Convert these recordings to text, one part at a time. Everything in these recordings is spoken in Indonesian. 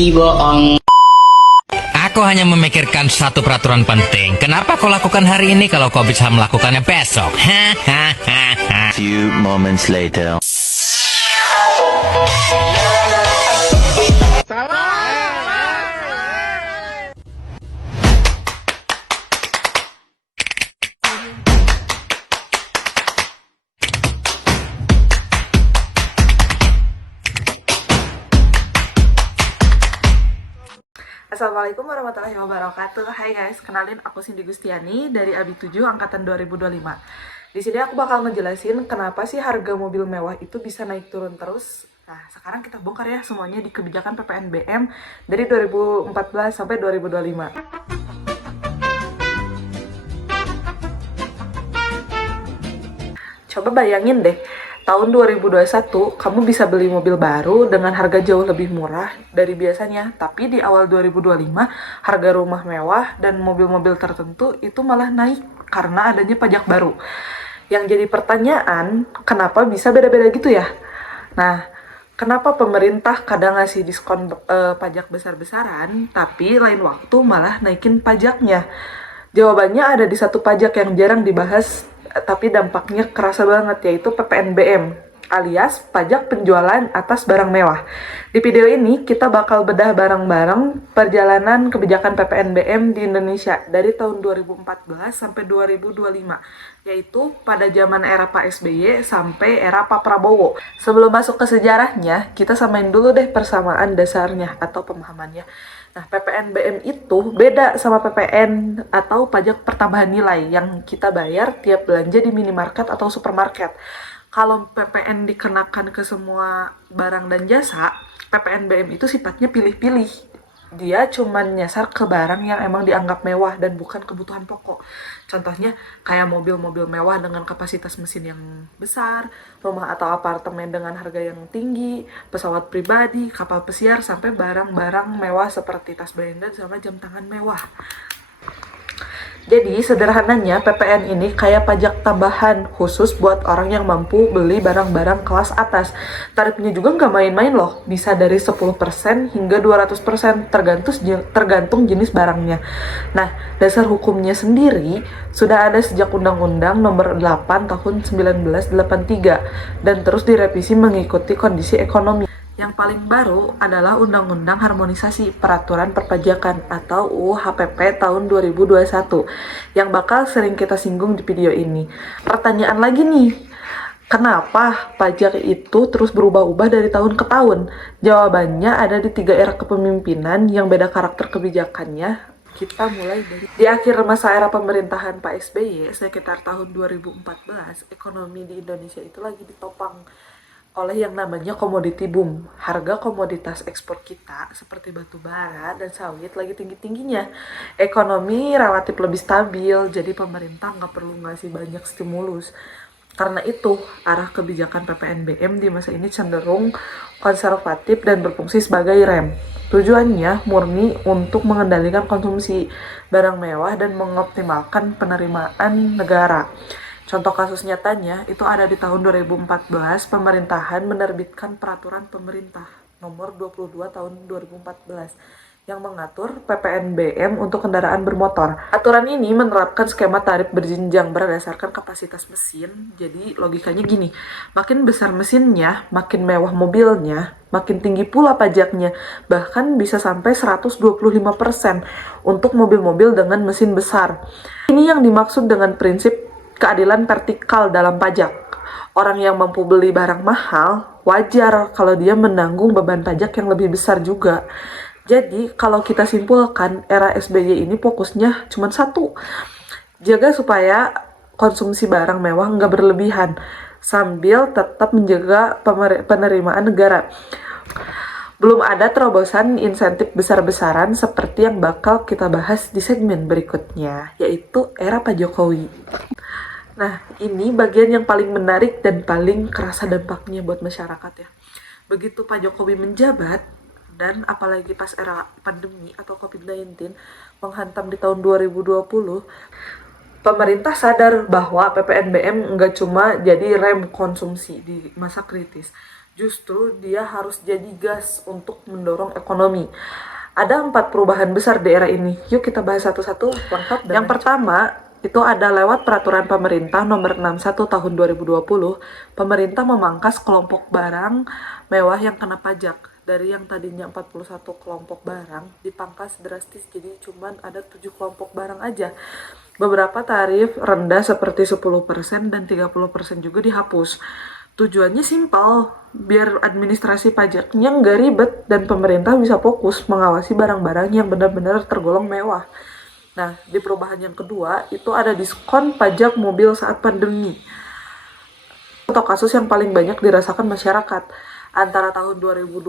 Dibohong. Aku hanya memikirkan satu peraturan penting. Kenapa kau lakukan hari ini kalau kau bisa melakukannya besok? Hahaha. Few moments later. Assalamualaikum warahmatullahi wabarakatuh. Hai guys, kenalin aku Cindy Gustiani dari Abi 7 angkatan 2025. Di sini aku bakal ngejelasin kenapa sih harga mobil mewah itu bisa naik turun terus. Nah, sekarang kita bongkar ya semuanya di kebijakan PPNBM dari 2014 sampai 2025. Coba bayangin deh, tahun 2021 kamu bisa beli mobil baru dengan harga jauh lebih murah dari biasanya. Tapi di awal 2025 harga rumah mewah dan mobil-mobil tertentu itu malah naik karena adanya pajak baru. Yang jadi pertanyaan, kenapa bisa beda-beda gitu ya? Nah, kenapa pemerintah kadang ngasih diskon pajak besar-besaran tapi lain waktu malah naikin pajaknya? Jawabannya ada di satu pajak yang jarang dibahas tapi dampaknya kerasa banget, yaitu PPNBM alias pajak penjualan atas barang mewah. Di video ini kita bakal bedah bareng-bareng perjalanan kebijakan PPNBM di Indonesia dari tahun 2014 sampai 2025, yaitu pada zaman era Pak SBY sampai era Pak Prabowo. Sebelum masuk ke sejarahnya, kita samain dulu deh persamaan dasarnya atau pemahamannya. Nah, PPNBM itu beda sama PPN atau pajak pertambahan nilai yang kita bayar tiap belanja di minimarket atau supermarket. Kalau PPN dikenakan ke semua barang dan jasa, PPNBM itu sifatnya pilih-pilih. Dia cuma nyasar ke barang yang emang dianggap mewah dan bukan kebutuhan pokok. Contohnya kayak mobil-mobil mewah dengan kapasitas mesin yang besar, rumah atau apartemen dengan harga yang tinggi, pesawat pribadi, kapal pesiar, sampai barang-barang mewah seperti tas branded sama jam tangan mewah. Jadi sederhananya PPN ini kayak pajak tambahan khusus buat orang yang mampu beli barang-barang kelas atas. Tarifnya juga nggak main-main loh, bisa dari 10% hingga 200% tergantung jenis barangnya. Nah, dasar hukumnya sendiri sudah ada sejak Undang-Undang Nomor 8 Tahun 1983 dan terus direvisi mengikuti kondisi ekonomi. Yang paling baru adalah Undang-Undang Harmonisasi Peraturan Perpajakan atau UU HPP tahun 2021 yang bakal sering kita singgung di video ini. Pertanyaan lagi nih, kenapa pajak itu terus berubah-ubah dari tahun ke tahun? Jawabannya ada di 3 era kepemimpinan yang beda karakter kebijakannya. Kita mulai dari di akhir masa era pemerintahan Pak SBY sekitar tahun 2014, ekonomi di Indonesia itu lagi ditopang oleh yang namanya komoditi boom. Harga komoditas ekspor kita seperti batu bara dan sawit lagi tinggi-tingginya. Ekonomi relatif lebih stabil, jadi pemerintah nggak perlu ngasih banyak stimulus. Karena itu, arah kebijakan PPNBM di masa ini cenderung konservatif dan berfungsi sebagai rem. Tujuannya murni untuk mengendalikan konsumsi barang mewah dan mengoptimalkan penerimaan negara. Contoh kasus nyatanya itu ada di tahun 2014, pemerintahan menerbitkan peraturan pemerintah nomor 22 tahun 2014 yang mengatur PPNBM untuk kendaraan bermotor. Aturan ini menerapkan skema tarif berjenjang berdasarkan kapasitas mesin. Jadi logikanya gini, makin besar mesinnya, makin mewah mobilnya, makin tinggi pula pajaknya, bahkan bisa sampai 125% untuk mobil-mobil dengan mesin besar. Ini yang dimaksud dengan prinsip keadilan vertikal dalam pajak. Orang yang mampu beli barang mahal, wajar kalau dia menanggung beban pajak yang lebih besar juga. Jadi, kalau kita simpulkan, era SBY ini fokusnya cuma satu. Jaga supaya konsumsi barang mewah nggak berlebihan, sambil tetap menjaga penerimaan negara. Belum ada terobosan insentif besar-besaran seperti yang bakal kita bahas di segmen berikutnya, yaitu era Pak Jokowi. Nah, ini bagian yang paling menarik dan paling kerasa dampaknya buat masyarakat ya. Begitu Pak Jokowi menjabat, dan apalagi pas era pandemi atau COVID-19 menghantam di tahun 2020, pemerintah sadar bahwa PPNBM nggak cuma jadi rem konsumsi di masa kritis, justru dia harus jadi gas untuk mendorong ekonomi. Ada 4 perubahan besar di era ini. Yuk kita bahas satu-satu lengkap. Yang pertama, itu ada lewat peraturan pemerintah nomor 61 tahun 2020, pemerintah memangkas kelompok barang mewah yang kena pajak. Dari yang tadinya 41 kelompok barang, dipangkas drastis jadi cuman ada 7 kelompok barang aja. Beberapa tarif rendah seperti 10% dan 30% juga dihapus. Tujuannya simpel, biar administrasi pajaknya nggak ribet dan pemerintah bisa fokus mengawasi barang-barang yang benar-benar tergolong mewah. Nah, di perubahan yang kedua, itu ada diskon pajak mobil saat pandemi. Atau kasus yang paling banyak dirasakan masyarakat. Antara tahun 2020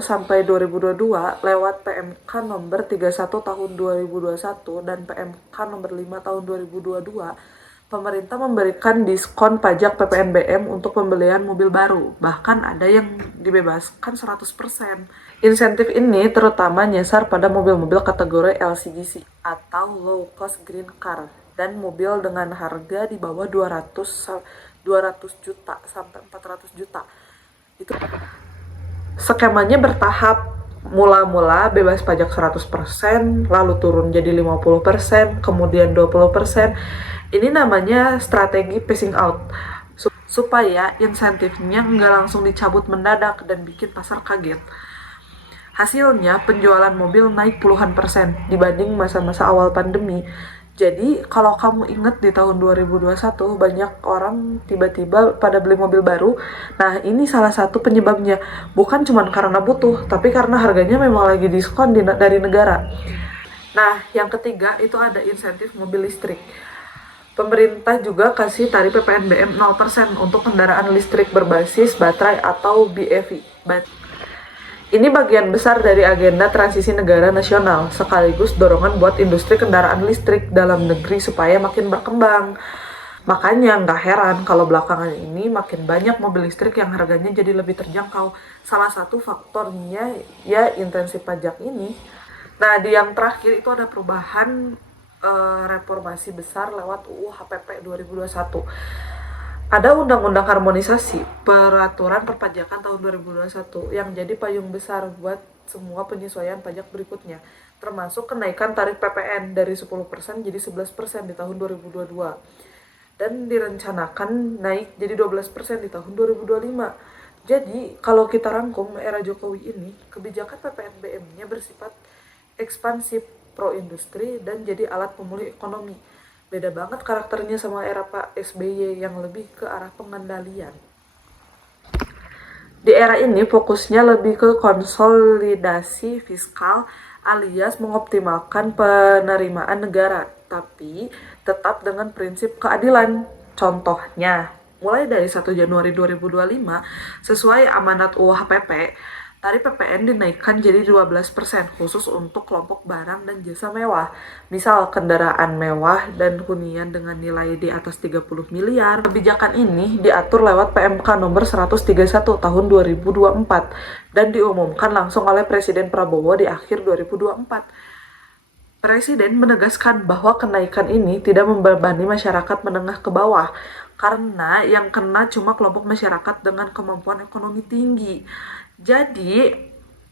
sampai 2022 lewat PMK nomor 31 tahun 2021 dan PMK nomor 5 tahun 2022, pemerintah memberikan diskon pajak PPNBM untuk pembelian mobil baru. Bahkan ada yang dibebaskan 100%. Insentif ini terutama nyasar pada mobil-mobil kategori LCGC atau Low Cost Green Car dan mobil dengan harga di bawah 200 juta sampai 400 juta. Itu skemanya bertahap, mula-mula bebas pajak 100%, lalu turun jadi 50%, kemudian 20%. Ini namanya strategi phasing out, supaya insentifnya nggak langsung dicabut mendadak dan bikin pasar kaget. Hasilnya penjualan mobil naik puluhan persen dibanding masa-masa awal pandemi. Jadi kalau kamu ingat di tahun 2021 banyak orang tiba-tiba pada beli mobil baru. Nah ini salah satu penyebabnya. Bukan cuma karena butuh, tapi karena harganya memang lagi diskon dari negara. Nah yang ketiga itu ada insentif mobil listrik. Pemerintah juga kasih tarif PPNBM 0% untuk kendaraan listrik berbasis baterai atau BEV. Ini bagian besar dari agenda transisi negara nasional, sekaligus dorongan buat industri kendaraan listrik dalam negeri supaya makin berkembang. Makanya nggak heran kalau belakangan ini makin banyak mobil listrik yang harganya jadi lebih terjangkau. Salah satu faktornya ya intensif pajak ini. Nah di yang terakhir itu ada perubahan reformasi besar lewat UU HPP 2021. Ada Undang-Undang Harmonisasi Peraturan Perpajakan tahun 2021 yang jadi payung besar buat semua penyesuaian pajak berikutnya, termasuk kenaikan tarif PPN dari 10% jadi 11% di tahun 2022 dan direncanakan naik jadi 12% di tahun 2025. Jadi kalau kita rangkum era Jokowi ini, kebijakan PPNBM-nya bersifat ekspansif, pro industri dan jadi alat pemulih ekonomi. Beda banget karakternya sama era Pak SBY yang lebih ke arah pengendalian. Di era ini fokusnya lebih ke konsolidasi fiskal alias mengoptimalkan penerimaan negara, tapi tetap dengan prinsip keadilan. Contohnya, mulai dari 1 Januari 2025, sesuai amanat UU HPP, tarif PPN dinaikkan jadi 12% khusus untuk kelompok barang dan jasa mewah. Misal kendaraan mewah dan hunian dengan nilai di atas 30 miliar. Kebijakan ini diatur lewat PMK nomor 131 tahun 2024 dan diumumkan langsung oleh Presiden Prabowo di akhir 2024. Presiden menegaskan bahwa kenaikan ini tidak membebani masyarakat menengah ke bawah karena yang kena cuma kelompok masyarakat dengan kemampuan ekonomi tinggi. Jadi,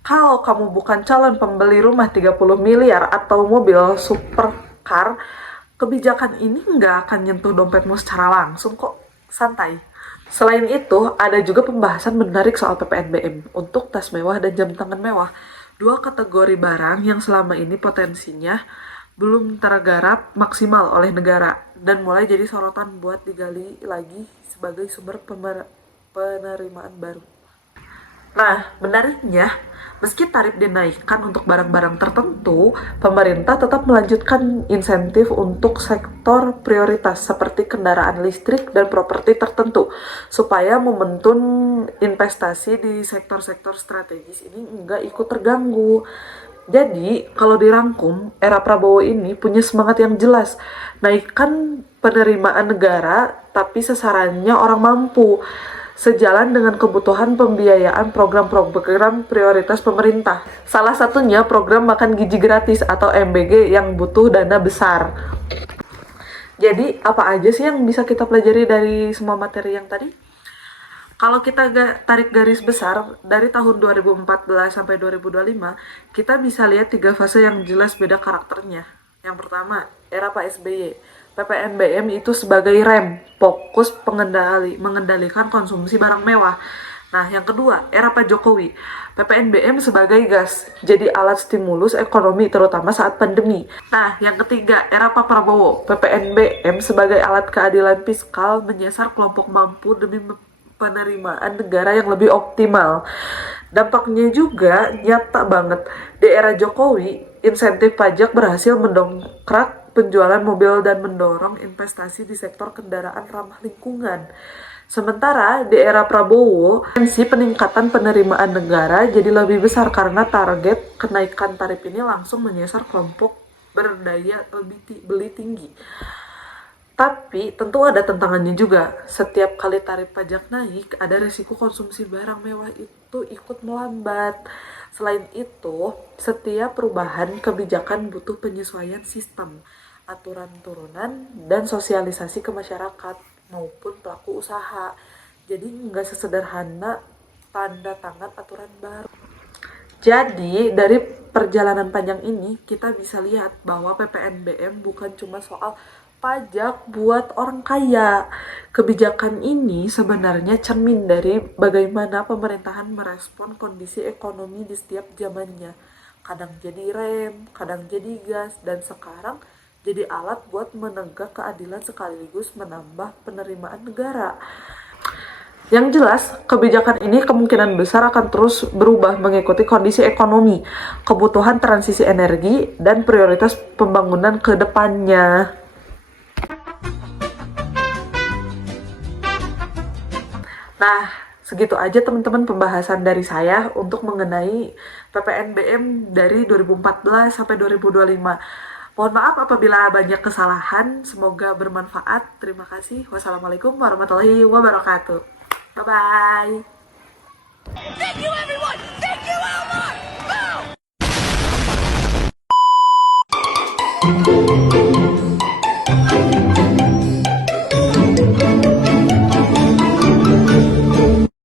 kalau kamu bukan calon pembeli rumah 30 miliar atau mobil supercar, kebijakan ini nggak akan nyentuh dompetmu secara langsung kok, santai. Selain itu, ada juga pembahasan menarik soal PPNBM untuk tas mewah dan jam tangan mewah. Dua kategori barang yang selama ini potensinya belum tergarap maksimal oleh negara dan mulai jadi sorotan buat digali lagi sebagai sumber penerimaan baru. Nah, menariknya, meski tarif dinaikkan untuk barang-barang tertentu, pemerintah tetap melanjutkan insentif untuk sektor prioritas seperti kendaraan listrik dan properti tertentu, supaya momentum investasi di sektor-sektor strategis ini nggak ikut terganggu. Jadi, kalau dirangkum, era Prabowo ini punya semangat yang jelas, naikkan penerimaan negara, tapi sasarannya orang mampu, sejalan dengan kebutuhan pembiayaan program-program prioritas pemerintah. Salah satunya program makan gizi gratis atau MBG yang butuh dana besar. Jadi, apa aja sih yang bisa kita pelajari dari semua materi yang tadi? Kalau kita tarik garis besar dari tahun 2014 sampai 2025, kita bisa lihat 3 fase yang jelas beda karakternya. Yang pertama, era Pak SBY. PPNBM itu sebagai rem, fokus mengendalikan konsumsi barang mewah. Nah, yang kedua, era Pak Jokowi. PPNBM sebagai gas, jadi alat stimulus ekonomi terutama saat pandemi. Nah, yang ketiga, era Pak Prabowo. PPNBM sebagai alat keadilan fiskal menyasar kelompok mampu demi penerimaan negara yang lebih optimal. Dampaknya juga nyata banget. Di era Jokowi, insentif pajak berhasil mendongkrak penjualan mobil dan mendorong investasi di sektor kendaraan ramah lingkungan. Sementara di era Prabowo, peningkatan penerimaan negara jadi lebih besar karena target kenaikan tarif ini langsung menyasar kelompok berdaya beli tinggi. Tapi tentu ada tantangannya juga. Setiap kali tarif pajak naik, ada resiko konsumsi barang mewah itu ikut melambat. Selain itu, setiap perubahan kebijakan butuh penyesuaian sistem, aturan turunan, dan sosialisasi ke masyarakat maupun pelaku usaha. Jadi nggak sesederhana tanda tangan aturan baru. Jadi dari perjalanan panjang ini kita bisa lihat bahwa PPNBM bukan cuma soal pajak buat orang kaya. Kebijakan ini sebenarnya cermin dari bagaimana pemerintahan merespon kondisi ekonomi di setiap zamannya. Kadang jadi rem, kadang jadi gas, dan sekarang jadi alat buat menegak keadilan sekaligus menambah penerimaan negara. Yang jelas, kebijakan ini kemungkinan besar akan terus berubah mengikuti kondisi ekonomi, kebutuhan transisi energi, dan prioritas pembangunan ke depannya. Nah, segitu aja teman-teman pembahasan dari saya untuk mengenai PPNBM dari 2014 sampai 2025. Mohon maaf apabila banyak kesalahan, semoga bermanfaat. Terima kasih. Wassalamualaikum warahmatullahi wabarakatuh. Bye-bye. Thank you, everyone! Thank you, Elmore! Boom!